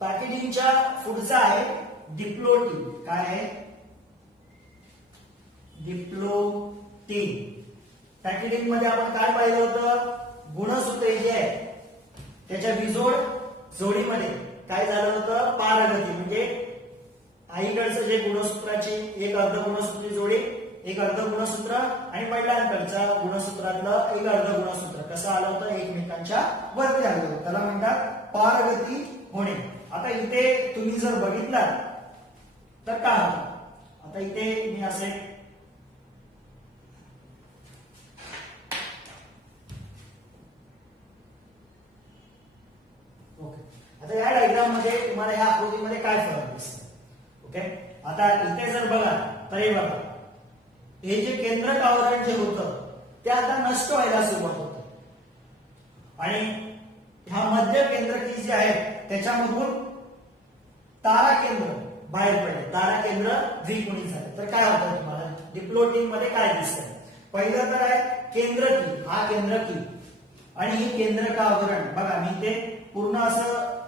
पॅकेजिंगच्या पुढचा आहे डिप्लोटिन. काय आहे? डिप्लोटिन. पॅकेजिंग मध्ये आपण काय पाहिलं होतं? गुणसूत्रे जे आहे त्याच्या बिजोड जोडीमध्ये काय झालं होतं? पारगती. म्हणजे आईकडचं जे गुणसूत्राची एक अर्ध गुणसूत्री जोडी, एक अर्ध गुणसूत्र आणि वडिलांकडच्या गुणसूत्रातलं एक अर्ध गुणसूत्र कसं आलं होतं? एकमेकांच्या वरती आलं होतं. त्याला म्हणतात पारगती होणे. आता इथे तुम्ही जर बघितलं तर काय होतं? आता इथे मी असे ओके. आता या डायग्राम मध्ये तुम्हाला या आकृतीमध्ये काय फरक दिसतो? ओके. आता इथे जर बघा तर हे बघा, हे जे केंद्रक आवरण जे होतं ते आता नष्ट व्हायला सुरुवात होतं आणि ह्या मध्य केंद्रकी जे आहेत त्याच्यामधून तारा केंद्र बाहेर पडले. तारा केंद्र द्विगुणित झाले. तर काय होतं तुम्हाला डिप्लोटिन मध्ये काय दिसतंय? पहिलं तर आहे केंद्रकी. हा केंद्रकी आणि हे केंद्रक आवरण. बघा मी ते पूर्ण असं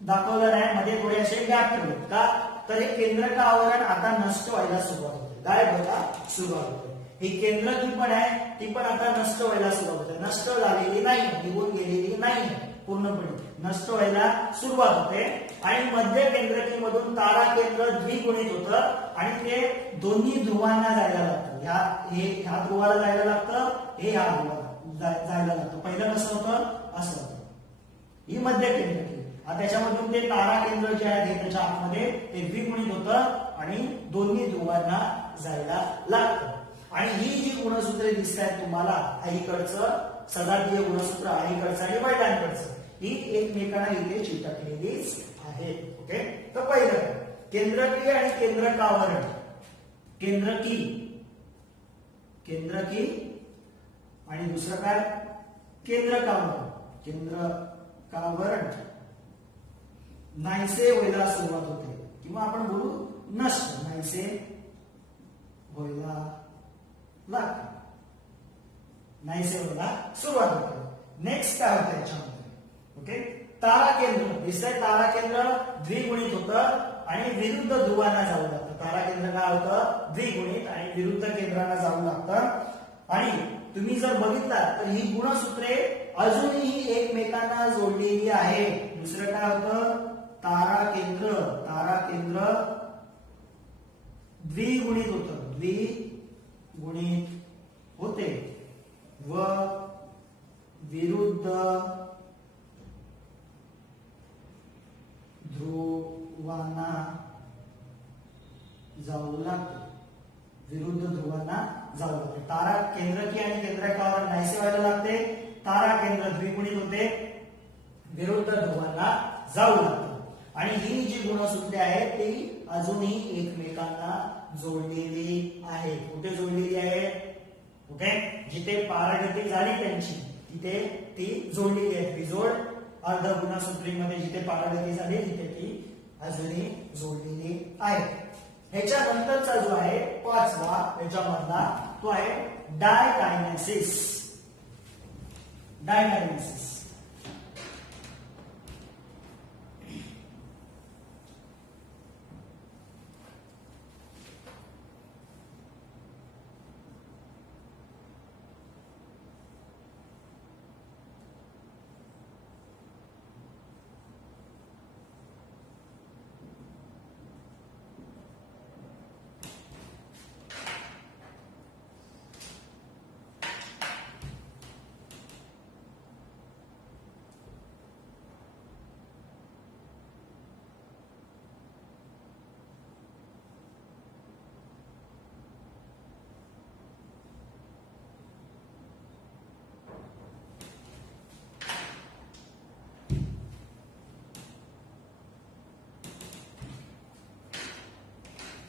दाखवलं नाही, मध्ये थोडे असे गॅप ठेवले. का? तर हे केंद्रक आवरण आता नष्ट व्हायला सुरुवात होते, गायब व्हायला सुरुवात होते. ही केंद्रकी पण आहे ती पण आता नष्ट व्हायला सुरुवात होते. नष्ट झालेली नाही, निघून गेलेली नाही, पूर्णपणे नष्ट व्हायला सुरुवात होते. आणि मध्य केंद्रकीमधून तारा केंद्र द्विगुणित होतं आणि ते दोन्ही ध्रुवांना जायला लागतं. ह्या ध्रुवाला जायला लागतं, हे ह्या ध्रुवाला जायला लागतं. पहिलं कसं होतं? असं होतं. ही मध्य केंद्रकी. त्याच्यामधून ते तारा केंद्र जे आहे त्याच्या आतमध्ये ते द्विगुणित होतं आणि दोन्ही ध्रुवांना जायला लागतं. आणि ही जी गुणसूत्रे दिसत आहेत तुम्हाला, आईकडचं सजातीय गुणसूत्र, आईकडचं आणि वडिलांकडचं, ही एकमेकांना इथे चिटकलेलीच आहे. ओके. तर पहिलं केंद्रकी आणि केंद्रकावरण. केंद्रकी आणि दुसरं काय? केंद्रकावरण. केंद्रकावरण नाहीसे व्हायला सुरुवात होते किंवा आपण बोलू नष्ट, नाहीसे व्हायला लागते, नाहीसे व्हायला सुरुवात होते. नेक्स्ट काय होतं याच्यामध्ये? ओके. तारा केंद्र दिसतंय. तारा केंद्र द्विगुणित होतं आणि विरुद्ध ध्रुवांना जाऊ लागतं. तारा केंद्र काय होतं? द्विगुणित आणि विरुद्ध केंद्रांना जाऊ लागतं. आणि तुम्ही जर बघितलात तर ही गुणसूत्रे अजूनही एकमेकांना जोडलेली आहे. दुसरं काय होतं? तारा केंद्र द्विगुणित होतं, द्विगुणित होते व विरुद्ध ध्रुवांना जाऊ लागते. विरुद्ध ध्रुवांना जाऊ लागते. तारा केंद्रकी आणि केंद्रकावरण नाहीसे व्हायला लागते. तारा केंद्र द्विगुणित होते, विरुद्ध ध्रुवांना जाऊ लागते. आणि ही जी गुणसूत्रे आहेत ती अजूनही एकमेकांना जोडलेली आहे. कुठे जोडलेली आहे? ओके. जिथे पारगती झाली त्यांची तिथे ती जोडलेली आहे. बिजोड अर्ध गुणसूत्रीमध्ये जिथे पारगती झाली तिथे ती अजूनही जोडलेली आहे. ह्याच्यानंतरचा जो आहे पाचवा ह्याच्यामधला तो आहे डायकायनेसिस. डायकायनेसिस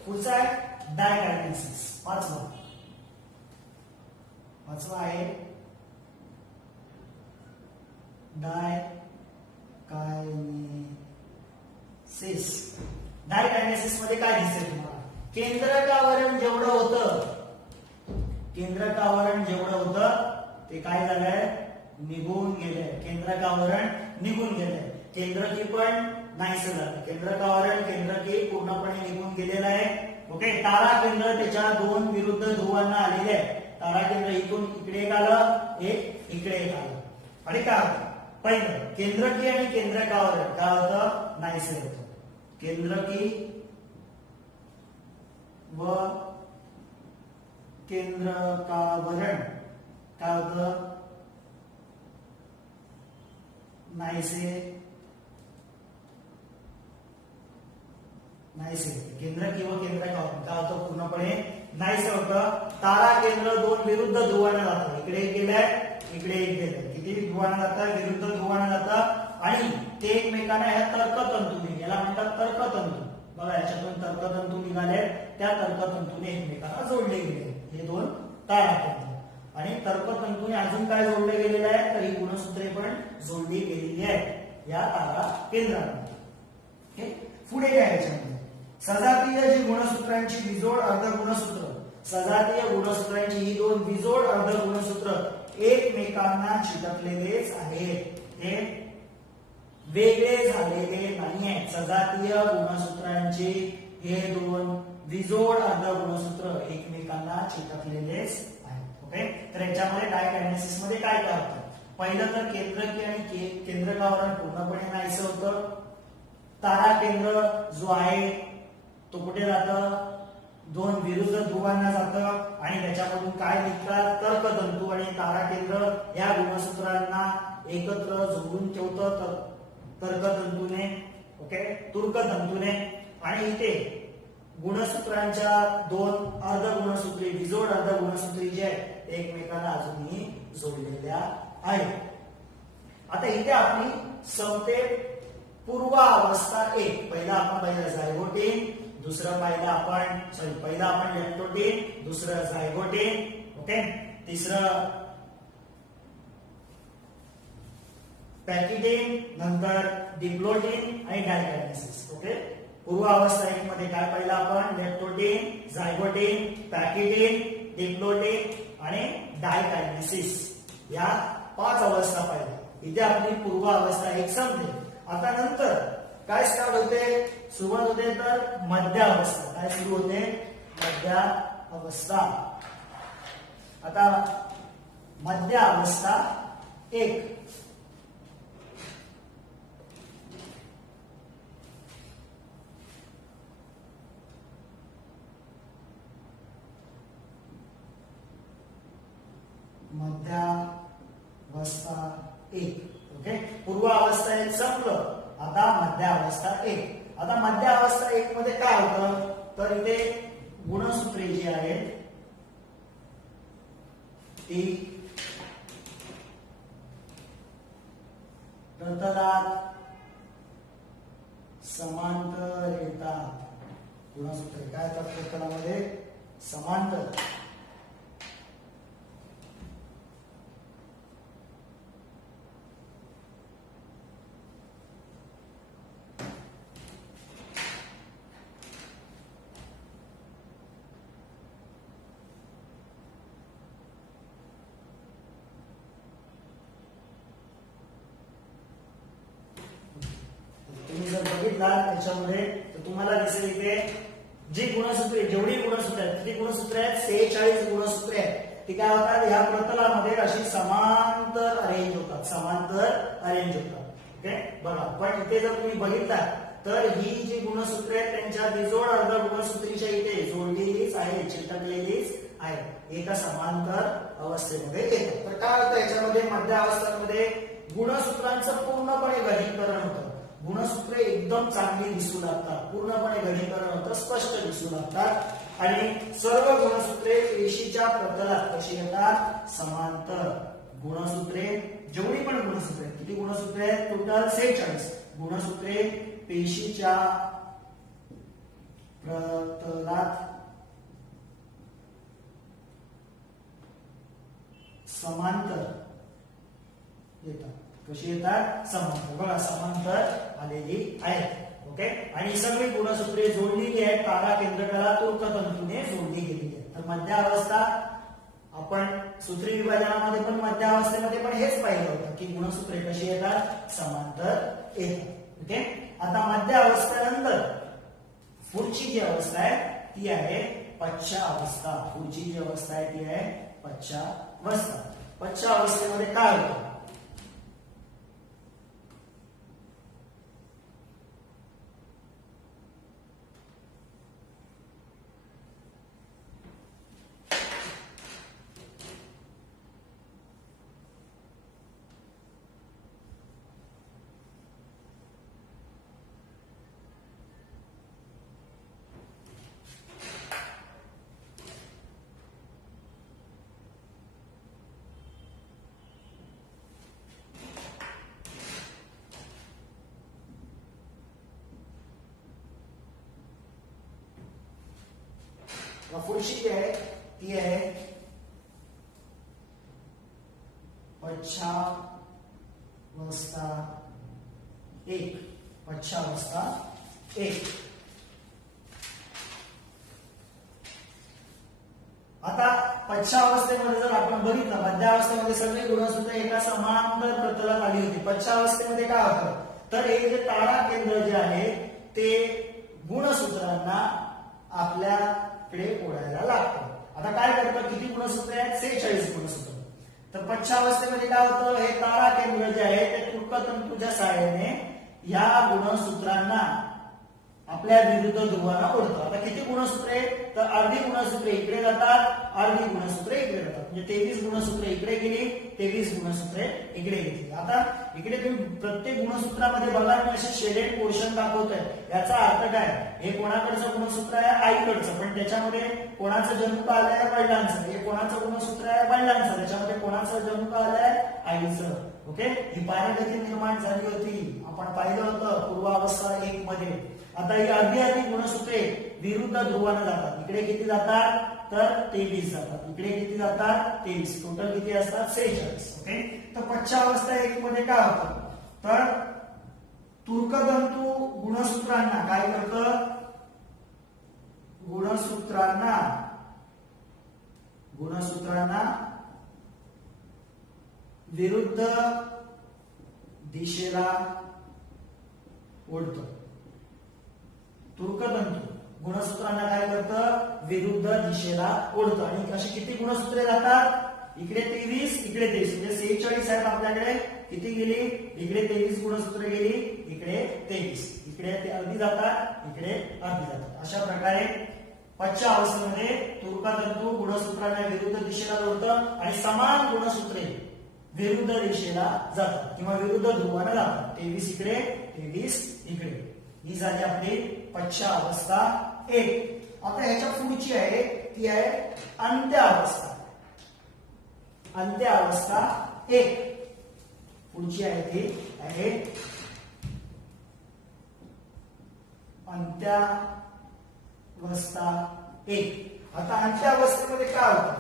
पुढचा आहे डायकायनेसिस. पाचवा आहे डायकायनेसिस. डायकायनेसिस मध्ये काय दिसेल तुम्हाला? केंद्रकावरण जेवढं होतं ते काय झालंय? निघून गेलंय. केंद्रकावरण निघून गेलंय. केंद्रकी पण नाहीसे झाले. केंद्रकावरण केंद्रकी पूर्णपणे निघून गेलेलं आहे. ओके, तारा केंद्र त्याच्या दोन विरुद्ध ध्रुवांना आलेले आहे. तारा केंद्र इथून इकडे एक आलं, एक इकडे एक आलं. आणि काय होतं, पहिलं केंद्रकी आणि केंद्रकावरण काय होतं, नाहीसे होतं. केंद्रकी व केंद्रकावरण काय होतं, नाहीसे केंद्रकी व केंद्रकावरण काय होतं, पूर्णपणे नाहीसे होतं. तारा केंद्र दोन विरुद्ध ध्रुवांना जातं. इकडे एक गेलंय, इकडे एक गेलंय. किती ध्रुवांना जातात, विरुद्ध ध्रुवांना जातात आणि ते एकमेकांना ह्या तर्कतंतूने, याला म्हणतात तर्कतंतू. बघा याच्यातून तर्कतंतू निघाले, त्या तर्कतंतूने एकमेकांना जोडले गेले. हे दोन तारा केंद्र आणि तर्कतंतूने अजून काय जोडले गेलेले आहे, तर ही गुणसूत्रे पण जोडली गेलेली आहेत या तारा केंद्रामध्ये. पुढे काय याच्यामध्ये सजातीय जी गुणसूत्रांची बिजोड अर्ध गुणसूत्र, सजातीय गुणसूत्रांची ही दोन बिजोड अर्ध गुणसूत्र एकमेकांना चिटकलेलेच आहेत. ते वेगळे झालेले नाहीये. सजातीय गुणसूत्रांची हे दोन बिजोड अर्ध गुणसूत्र एकमेकांना चिटकलेलेच आहेत. ओके, तर याच्यामध्ये डायकायनेसिस मध्ये काय काय होतं, पहिलं तर केंद्रकी आणि केंद्रकावरण पूर्णपणे नाहीसं होतं. तारा केंद्र जो आहे तो कुठे जातं, दोन विरुद्ध ध्रुवांना जातं आणि त्याच्यामधून काय निघतात, तर्कतंतू. आणि तारा केंद्र या गुणसूत्रांना एकत्र जोडून ठेवतं तर्कतंतूने, ओके, तुर्कतंतूने. आणि इथे गुणसूत्रांच्या दोन अर्ध गुणसूत्री, बिजोड अर्ध गुणसूत्री जे आहेत एकमेकांना अजूनही जोडलेल्या आहेत. आता इथे आपली संपते पूर्वावस्था एक. पहिला आपण पाहिलं झायगोटीन, दुसरं पाहिलं आपण पहिलं आपण लेप्टोटीन, दुसरं झायगोटीन, ओके, तिसरं पॅकिटीन, नंतर डिप्लोटीन आणि डायकायनेसिस. ओके, पूर्वावस्था एक मध्ये काय पाहिलं आपण, लेप्टोटीन, झायगोटीन, पॅकिटीन, डिप्लोटीन आणि डायकायनेसिस या 5 अवस्था पाहिल्या. इथे आपली पूर्वावस्था एक संपते. आता नंतर काय स्टार्ट होते, सुरुवात होते तर मध्यावस्था. काय सुरू होते, मध्यावस्था. आता मध्यावस्था एक. मध्यावस्था एक. ओके, पूर्वावस्था एक संपलं, आता मध्यावस्था एक. आता मध्यावस्था एक मध्ये काय होतं, तर इथे गुणसूत्रे जी आहेत ती प्रतलात समांतर येतात. गुणसूत्रे काय येतात प्रतलामध्ये, समांतर. त्याच्यामध्ये तर तुम्हाला दिसेल इथे जी गुणसूत्रे, जेवढी गुणसूत्रे आहेत किती गुणसूत्रे आहेत, 46 गुणसूत्रे आहेत. ती काय होतात, ह्या प्रतलामध्ये अशी समांतर अरेंज होतात, समांतर अरेंज होतात. ओके, बघा पण इथे जर तुम्ही बघितला तर ही जी गुणसूत्रे आहेत त्यांच्या बिजोड अर्ध गुणसूत्रीच्या इथे जोडलेलीच आहे, चिटकलेलीच आहे, एका समांतर अवस्थेमध्ये येतात. तर काय होतं याच्यामध्ये, मध्य अवस्थांमध्ये गुणसूत्रांचं पूर्णपणे घनीकरण होतं. गुणसूत्रे एकदम चांगली दिसू लागतात, पूर्णपणे घनीकरण होतं, स्पष्ट दिसू लागतात आणि सर्व गुणसूत्रे पेशीच्या प्रतलात कशी येतात, समांतर. गुणसूत्रे जेवढी पण गुणसूत्रे, किती गुणसूत्रे आहेत टोटल 46 गुणसूत्रे पेशीच्या प्रतलात समांतर येतात. कशी येतात, समांतर. बघा समांतर आलेली आहेत. ओके, आणि सगळी गुणसूत्रे जोडलेली आहेत, तारा केंद्रकाला तुर्कतंतूने जोडली गेलेली आहे. तर मध्य अवस्था आपण सूत्री विभाजनामध्ये पण मध्य अवस्थेमध्ये पण हेच पाहिलं होतं की गुणसूत्रे कशी येतात, समांतर येतात. ओके, आता मध्य अवस्थेनंतर पुढची जी अवस्था आहे ती आहे पश्चावस्था. पुढची जी अवस्था आहे ती आहे पश्चावस्था. पश्चावस्थेमध्ये काय होतं, पुढची जी आहे ती आहे पश्चावस्था एक. पश्चावस्था एक. आता पश्चावस्थेमध्ये जर आपण बघितलं, मध्यावस्थेमध्ये सगळे गुणसूत्रे एका समांतर प्रतलात आली होती. पश्चावस्थेमध्ये काय होतं, तर हे जे तारा केंद्र जे आहे ते गुणसूत्रांना आपल्याकडे ओढायला लागतं. आता काय करतं, किती गुणसूत्रे आहेत, 46 गुणसूत्र. तर पश्चावस्थेमध्ये काय होतं, हे तारा केंद्र जे आहे ते तुर्कतंतूच्या सहाय्याने या गुणसूत्रांना आपल्या विरुद्ध ध्रुवांना ओढतं. आता किती गुणसूत्रे, तर अर्धी गुणसूत्रे इकडे जातात, अर्धी गुणसूत्रे इकडे जातात. म्हणजे 23 गुणसूत्रे इकडे गेली, 23 गुणसूत्रे इकडे गेली. आता इकडे तुम्ही प्रत्येक गुणसूत्रामध्ये बघा मी असे शेडेड पोर्शन दाखवतोय. याचा अर्थ काय, हे कोणाकडचं गुणसूत्र आहे, आईकडचं, पण त्याच्यामध्ये कोणाचं जन्म आलंय, वडिलांचं. हे कोणाचं गुणसूत्र आहे, वडिलांचं, त्याच्यामध्ये कोणाचं जन्म आलंय, आईचं. ओके, ही पारगती निर्माण झाली होती, आपण पाहिलं होतं पूर्वावस्था 1 मध्ये. आता ही अर्धी अर्धी गुणसूत्रे विरुद्ध ध्रुवाने जातात. इकडे किती जातात, तर 23 जातात. इकडे किती जातात, 23. टोटल किती असतात, 46. ओके, तर पश्चावस्था 1 मध्ये काय होतं, तर तुर्कतंतू गुणसूत्रांना काय करतं, गुणसूत्रांना विरुद्ध दिशेला ओढतं. तुर्कतंतू गुणसूत्रांना काय करतं, विरुद्ध दिशेला ओढतं. आणि अशी किती गुणसूत्रे जातात, इकडे 23, इकडे 23, म्हणजे 46 आहेत आपल्याकडे. किती गेली, इकडे 23 गुणसूत्रे गेली, इकडे 23. इकडे ते अर्धी जातात, इकडे अर्धी जातात. अशा प्रकारे पश्चावस्थेमध्ये तुर्कतंतू गुणसूत्रांना विरुद्ध दिशेला ओढतं आणि समान गुणसूत्रे विरुद्ध दिशेला जातात किंवा विरुद्ध ध्रुवाने जातात. 23 इकडे, 23 इकडे. ही झाली आपली पश्चावस्था 1. आता ह्याच्या पुढची आहे ती आहे अंत्यावस्था. अंत्यावस्था 1. पुढची आहे ती आहे अंत्यावस्था 1. आता अंत्यावस्थेमध्ये काय होतं,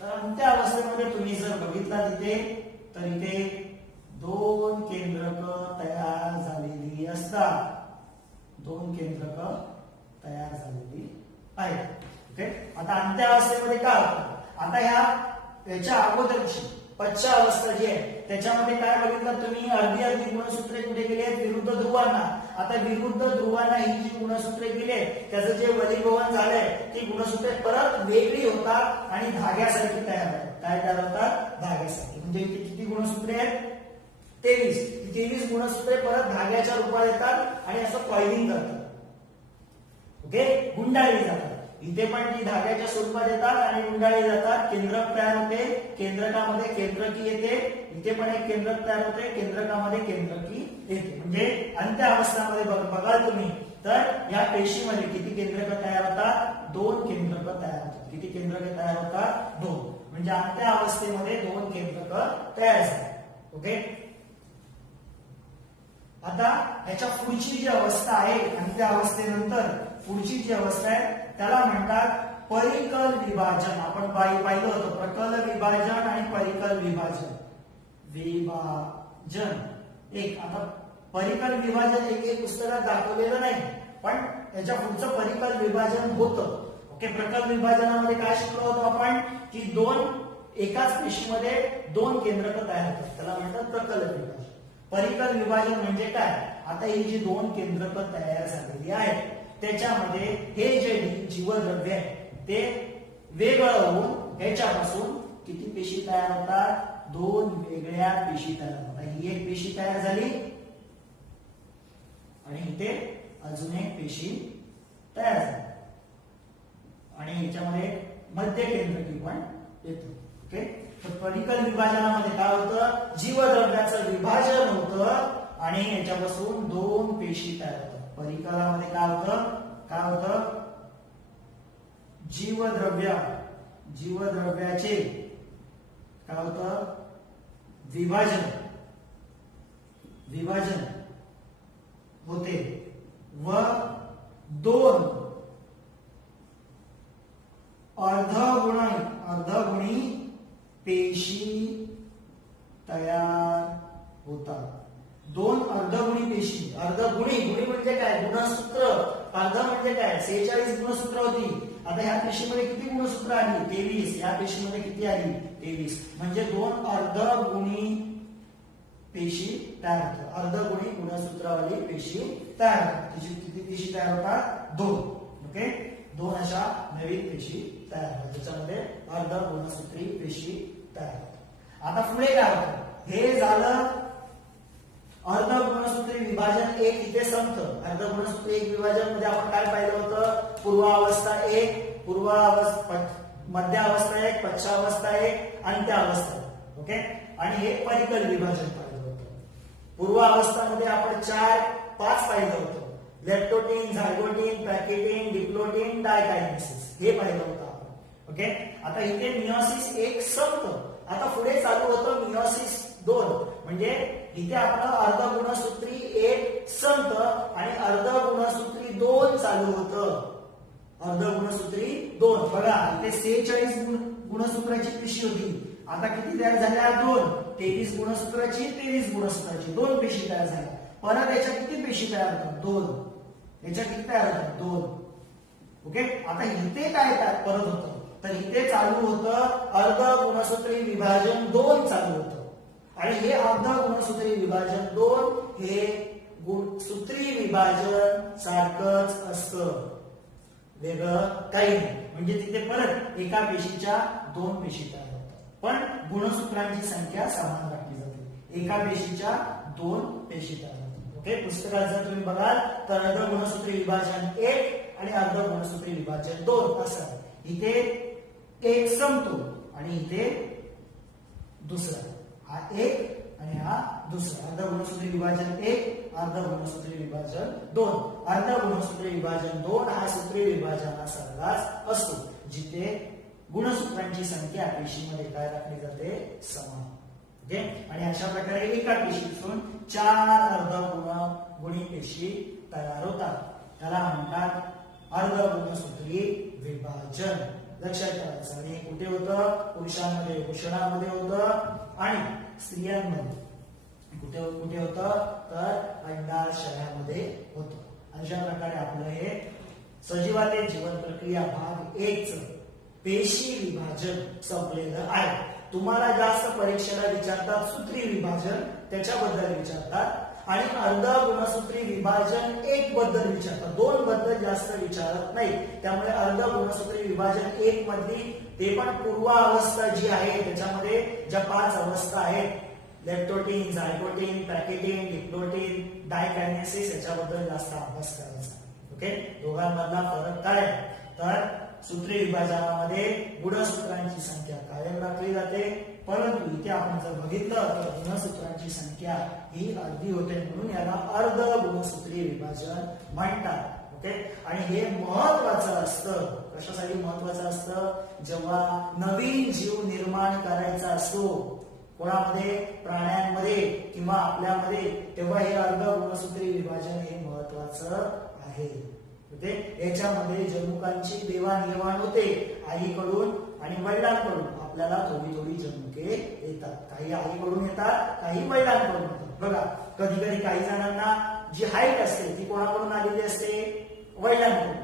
तर अंत्यावस्थेमध्ये तुम्ही जर बघितला तिथे, तर इथे 2 केंद्रक तयार झालेली असतात. 2 केंद्रक तयार झालेली आहेत. ओके, आता अंत्यावस्थेमध्ये काय होतं, आता याच्या अगोदरची पश्चावस्था जी आहे त्याच्यामध्ये काय बघितलं तुम्ही, अर्धी अर्धी गुणसूत्रे कुठे गेली आहेत, विरुद्ध ध्रुवांना. आता विरुद्ध ध्रुवांना ही जी गुणसूत्रे गेली आहेत त्याचं जे वलीभवन झालंय ती गुणसूत्रे परत वेगळी होतात आणि धाग्यासारखी तयार होतात. काय तयार होतात, धाग्यासारखी. म्हणजे इथे किती गुणसूत्रे आहेत, 23. 23 गुणसूत्रे परत धाग्याच्या रूपात येतात आणि असं कॉइलिंग करतात. ओके, गुंडाळली जातात. इथे पण ती धाग्याच्या स्वरूपात येतात आणि गुंडाळली जातात. केंद्रक तयार होते, केंद्रकामध्ये केंद्रकी येते. इथे पण एक केंद्रक तयार होते, केंद्रकामध्ये केंद्रकी येते. म्हणजे अंत्यावस्थामध्ये बघाल तुम्ही तर या पेशीमध्ये किती केंद्रक तयार होतात, 2 केंद्रक तयार होतात. किती केंद्रक तयार होतात, 2. म्हणजे अंत्यावस्थेमध्ये 2 केंद्रक तयार झाले. ओके, आता ह्याच्या पुढची जी अवस्था आहे अंत्यावस्थेनंतर पुढची जी अवस्था आहे त्याला म्हणतात परिकल विभाजन. आपण पाहिलं होतं प्रकल विभाजन आणि परिकल विभाजन. एक. आता परिकल विभाजन एक पुस्तकात दाखवलेलं नाही, पण याच्या पुढचं परिकल विभाजन होतं. ओके, प्रकल विभाजनामध्ये काय शिकलो होतो आपण की 2 एकाच पेशीमध्ये दोन केंद्रक तयार होतात, त्याला म्हणतात प्रकल विभाजन. परिकल विभाजन म्हणजे काय? आता ही जी दोन केंद्रक तयार झालेली आहेत त्याच्यामध्ये हे जे जीवद्रव्य आहे ते वेगळं होऊन ह्याच्यापासून किती पेशी तयार होतात? दोन वेगळ्या पेशी तयार होतात. ही एक पेशी तयार झाली आणि इथे अजून एक पेशी तयार झाली आणि ह्याच्यामध्ये मध्य केंद्रकी पण येतो. ओके, तर परिकल विभाजनामध्ये काय होतं? जीवद्रव्याचं विभाजन होतं आणि याच्यापासून दोन पेशी तयार होतात. परिकलामध्ये काय होतं? जीवद्रव्याचे काय होतं? विभाजन होते व दोन अर्धगुणी पेशी तयार होतात. दोन अर्धगुणी पेशी. अर्धगुणी म्हणजे काय? गुणसूत्र. अर्ध म्हणजे काय? 46 गुणसूत्र होती. आता ह्या पेशीमध्ये किती गुणसूत्र आली? 23. या पेशीमध्ये किती आली? 23. म्हणजे दोन अर्धगुणी पेशी तयार होतात. अर्धगुणी गुणसूत्रवाली पेशी तयार होतात. किती पेशी तयार होतात? 2. ओके, 2 अशा नवीन पेशी तयार होतात. त्याच्यामध्ये अर्धगुणसूत्री पेशी तयार होतात. आता पुढे काय होतं? हे झालं अर्धगुणसूत्री विभाजन 1 इथे संपतं. अर्धगुणसूत्री 1 विभाजन मध्ये आपण काय पाहिलं होतं? पूर्वावस्था 1, मध्य अवस्था 1, पश्चावस्था 1, अंत्यावस्था 1. ओके, आणि हे परिकल विभाजन पाहिलं होतं. पूर्वावस्थामध्ये आपण 4-5 पाहिलं होतं. लेप्टोटीन, झायगोटीन, पॅकेटीन, डिप्लोटीन, डायकायनेसिस हे पाहिलं होतं आपण. ओके, आता इथे मियोसिस 1 संपतं. आता पुढे चालू होतं मियोसिस 2. म्हणजे इथे आपलं अर्धगुणसूत्री 1 संपतं आणि अर्धगुणसूत्री 2 चालू होतं. अर्धगुणसूत्री 2 बघा, इथे 46 गुणसूत्राची पेशी होती. आता किती तयार झाल्या? 2. 23 गुणसूत्राची, 23 गुणसूत्राची 2 पेशी तयार झाल्या. परत याच्या किती पेशी तयार होतात? 2. याच्या किती तयार होतात? 2. ओके, आता इथे काय परत होतं? तर इथे चालू होतं अर्धगुणसूत्री विभाजन 2 चालू होतं. आणि हे अर्धगुणसूत्री विभाजन 2 हे गुणसूत्री विभाजन सारखंच असतं, वेगळं काही नाही. म्हणजे तिथे परत एका पेशीच्या 2 पेशी तयार होतात, पण गुणसूत्रांची संख्या समान राखली जाते. एका पेशीच्या 2 पेशी तयार होतात. ओके, पुस्तकात जर तुम्ही बघाल तर अर्धगुणसूत्री विभाजन 1 आणि अर्धगुणसूत्री विभाजन 2 असं. इथे 1 संपतो आणि इथे दुसरा. हा 1 आणि हा दुसरा. अर्धगुणसूत्री विभाजन 1, अर्धगुणसूत्री विभाजन 2. अर्धगुणसूत्री विभाजन 2 हा सूत्री विभाजनासारखाच असतो, जिथे गुणसूत्रांची संख्या पेशीमध्ये काय राखली जाते? समान. ओके, आणि अशा प्रकारे एका पेशीतून 4 अर्धगुणी पेशी तयार होतात. त्याला म्हणतात अर्धगुणसूत्री विभाजन. लक्षात ठेवायचं. आणि कुठे होतं? पुरुषांमध्ये वृषणामध्ये होतं आणि स्त्रियांमध्ये कुठे होतं? तर अंडाशयामध्ये होतं. अशा प्रकारे आपलं हे सजीवातील जीवन प्रक्रिया भाग 1 पेशी विभाजन संपलेलं आहे. तुम्हाला जास्त परीक्षेला विचारतात सूत्री विभाजन, त्याच्याबद्दल विचारतात, आणि अर्धगुणसूत्री विभाजन 1 बद्दल विचारतात. 2 बद्दल जास्त विचारत नाही. त्यामुळे अर्धगुणसूत्री विभाजन 1 मधली ते पण पूर्वावस्था जी आहे त्याच्यामध्ये ज्या 5 अवस्था आहेत, लेप्टोटीन, झायगोटीन, पॅकेटीन, डिप्लोटीन, डायकायनेसिस, याच्याबद्दल जास्त अभ्यास करायचा. ओके, दोघांमधला फरक काय? तर सूत्री विभाजनामध्ये गुणसूत्रांची संख्या कायम राखली जाते, परंतु इथे आपण जर बघितलं तर गुणसूत्रांची संख्या ही अर्धी होते, म्हणून याला अर्धगुणसूत्री विभाजन म्हणतात. ओके, आणि हे महत्वाचं असतं. कशासाठी महत्वाचं असतं? जेव्हा नवीन जीव निर्माण करायचा असतो, कोणामध्ये? प्राण्यांमध्ये किंवा आपल्यामध्ये, तेव्हा हे अर्धगुणसूत्री विभाजन हे महत्वाचं आहे. याच्यामध्ये जनुकांची देवाणघेवाण होते, आईकडून आणि वडिलांकडून आपल्याला थोडी थोडी जनुके येतात. काही आईकडून येतात, काही वडिलांकडून येतात. बघा, कधी कधी काही जणांना जी हाईट असते ती कोणाकडून आलेली असते? वडिलांकडून.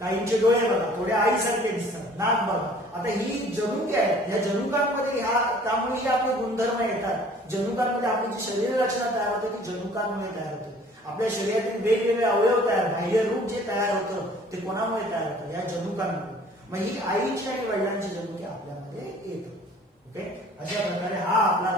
काहींचे डोळे बघा थोडे आईसारखे दिसतात, नाक बघा आता ही जनुके आहेत, या जनुकांमध्ये त्यामुळे ही आपले गुणधर्म येतात. जनुकांमध्ये आपली जी शरीर रचना तयार होते ती जनुकांमुळे तयार होते. आपल्या शरीरातील वेगवेगळे अवयव तयार, बाह्य रूप जे तयार होतं ते कोणामुळे तयार होतं? या जनुकांमुळे. मग ही आईची आणि वडिलांची जनुके आपल्यामध्ये येतात. ओके, अशा प्रकारे हा आपला